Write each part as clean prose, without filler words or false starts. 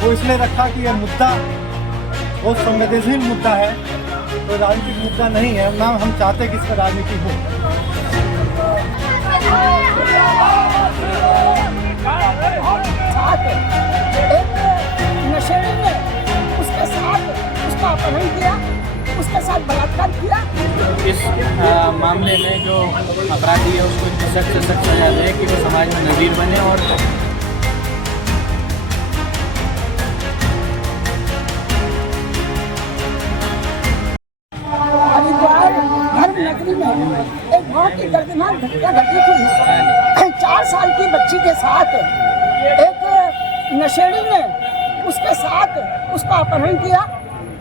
वो इसलिए रखा कि यह मुद्दा बहुत संवेदनशील मुद्दा है, तो राजनीतिक मुद्दा नहीं है ना। हम चाहते कि इस पर राजनीति हो। नशेड़ी ने उसके साथ उसका अपहरण किया, उसके साथ बलात्कार किया। इस मामले में जो अपराधी है उसको सख्त से सख्त सजा दे कि वो समाज में नज़ीर बने। और हरिद्वार धर्म नगरी में एक बहुत ही दर्दनाक घटना घटित हुई। 4 साल की बच्ची के साथ एक नशेड़ी ने उसके साथ उसका अपहरण किया,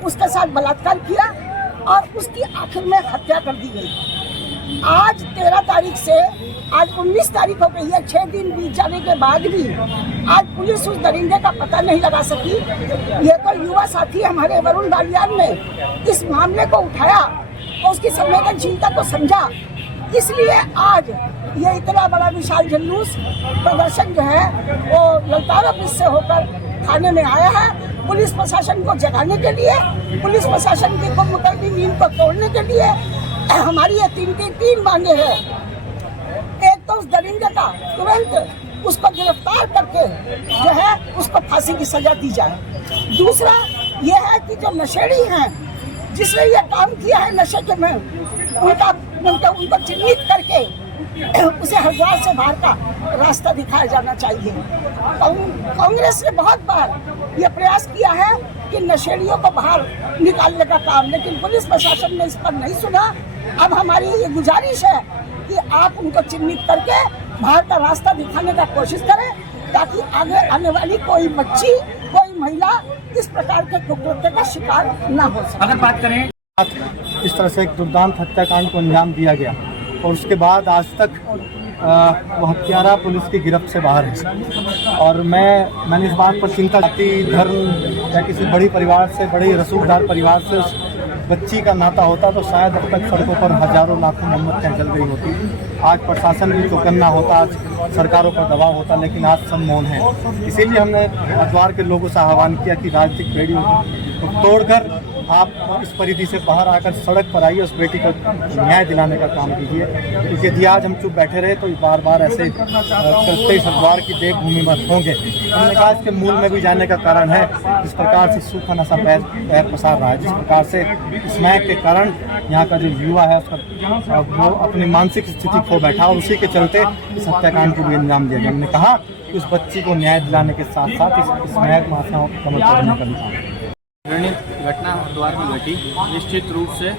उसके साथ बलात्कार किया और उसकी आखिर में हत्या कर दी गई। आज 13 तारीख से आज 19 तारीख हो गई है। 6 दिन बीत जाने के बाद भी आज पुलिस उस दरिंदे का पता नहीं लगा सकी। ये तो युवा साथी हमारे वरुण बालियान ने इस मामले को उठाया और उसकी संवेदनशीलता को समझा, इसलिए आज ये इतना बड़ा विशाल जुलूस प्रदर्शन जो है वो ललतारा ब्रिज से होकर थाने में आया है। पुलिस प्रशासन को जगाने के लिए, पुलिस प्रशासन की कुंभकर्णी नींद को तोड़ने के लिए हमारी ये तीन मांगे हैं। एक तो उस दरिंदे का तुरंत उसको गिरफ्तार करके जो है उसको फांसी की सजा दी जाए। दूसरा ये है कि जो नशेड़ी हैं जिसने ये काम किया है नशे के में, उनको चिन्हित करके उसे हरिद्वार से बाहर का रास्ता दिखाया जाना चाहिए। कांग्रेस ने बहुत बार ये प्रयास किया है कि नशेड़ियों को बाहर निकालने का काम, लेकिन पुलिस प्रशासन ने इस पर नहीं सुना। अब हमारी ये गुजारिश है कि आप उनको चिन्हित करके बाहर का रास्ता दिखाने का कोशिश करें, ताकि आगे आने वाली कोई बच्ची, कोई महिला इस प्रकार के कुकृत्य का शिकार न हो सके। अगर बात करें इस तरह से एक दुर्दांत हत्याकांड को अंजाम दिया गया और उसके बाद आज तक वह हत्यारा पुलिस की गिरफ्त से बाहर है। और मैंने इस बात पर चिंता की, धर्म या किसी बड़ी परिवार से, बड़े रसूखदार परिवार से उस बच्ची का नाता होता तो शायद अब तक सड़कों पर हजारों लाखों मोमबत्तियाँ जल गई होती। आज प्रशासन भी चौकन्ना होता, आज सरकारों पर दबाव होता, लेकिन आज सब मौन है। इसीलिए हमने हरिद्वार के लोगों से आह्वान किया कि राजनीतिक बेड़ी को तोड़कर आप इस परिधि से बाहर आकर सड़क पर आइए, उस बेटी को न्याय दिलाने का काम कीजिए। क्योंकि यदि आज हम चुप बैठे रहे तो बार बार ऐसे करते हरिद्वार की देवभूमि में होंगे। हमने कहा इसके मूल में भी जानने का कारण है जिस प्रकार से सूखा नशा पैर पसार रहा है, जिस प्रकार से स्मैक के कारण यहाँ का जो युवा है उसका वो अपनी मानसिक स्थिति खो बैठा और उसी के चलते इस हत्याकांड को भी अंजाम दिया गया। हमने कहा कि उस बच्ची को न्याय दिलाने के साथ साथ इस स्मैक माफियाओं को कमल करने का भी काम। घटना हरिद्वार में घटी, निश्चित रूप से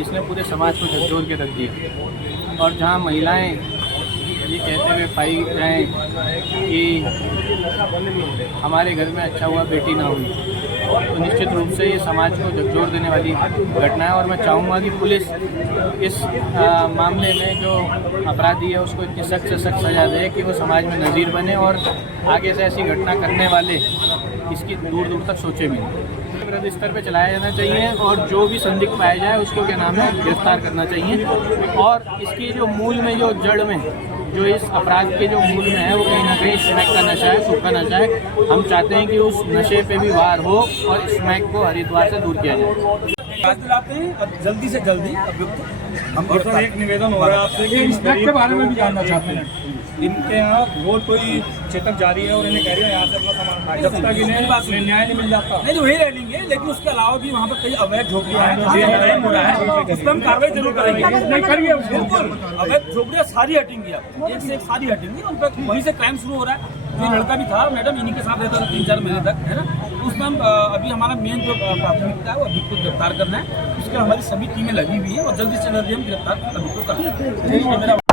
इसने पूरे समाज को झकझोर के रख दिया। और जहां महिलाएं ये कहते हुए पाई जाएँ कि हमारे घर में अच्छा हुआ बेटी ना हुई, तो निश्चित रूप से ये समाज को झकझोर देने वाली घटना है। और मैं चाहूँगा कि पुलिस इस मामले में जो अपराधी है उसको इतनी सख्त से सख्त सजा दे कि वो समाज में नज़ीर बने और आगे से ऐसी घटना करने वाले इसकी दूर दूर तक सोचे भी नहीं। वृहद स्तर पे चलाया जाना चाहिए और जो भी संदिग्ध पाया जाए उसको क्या नाम है गिरफ्तार करना चाहिए। और इसकी जो मूल में, जो जड़ में, जो इस अपराध के जो मूल में है वो कहीं ना कहीं स्मैक का नशा है, सूखा नशा है। हम चाहते हैं कि उस नशे पे भी वार हो और स्मैक को हरिद्वार से दूर किया जाए। दिलाते हैं अब जल्दी से जल्दी अभियुक्त हम। और सर एक निवेदन हो रहा है आपसे कि स्मैक के बारे में भी जानना चाहते हैं। इनके यहाँ रोज कोई चेतक जारी है और इन्हें कह रही है यहाँ से अपना सामान जब तक इन्हें न्याय नहीं मिल जाता नहीं तो वही रह लेंगे। लेकिन उसके अलावा भी वहाँ पर कई अवैध झोपड़ियाँ हैं, उस पर हम कार्रवाई जरूर करेंगे। बिल्कुल अवैध झोपड़ियाँ सारी हटेंगी, अब एक से एक सारी हटेंगी। उन पर वहीं से क्राइम शुरू हो रहा है। जो लड़का भी था मैडम इन्हीं के साथ रहता था 3-4 महीने तक, है ना। तो उसमें हम अभी हमारा मेन जो प्राथमिकता है वो अभी को गिरफ्तार करना है। उसके हमारी सभी टीमें लगी हुई है और जल्दी से जल्दी हम गिरफ्तार अभी को करेंगे।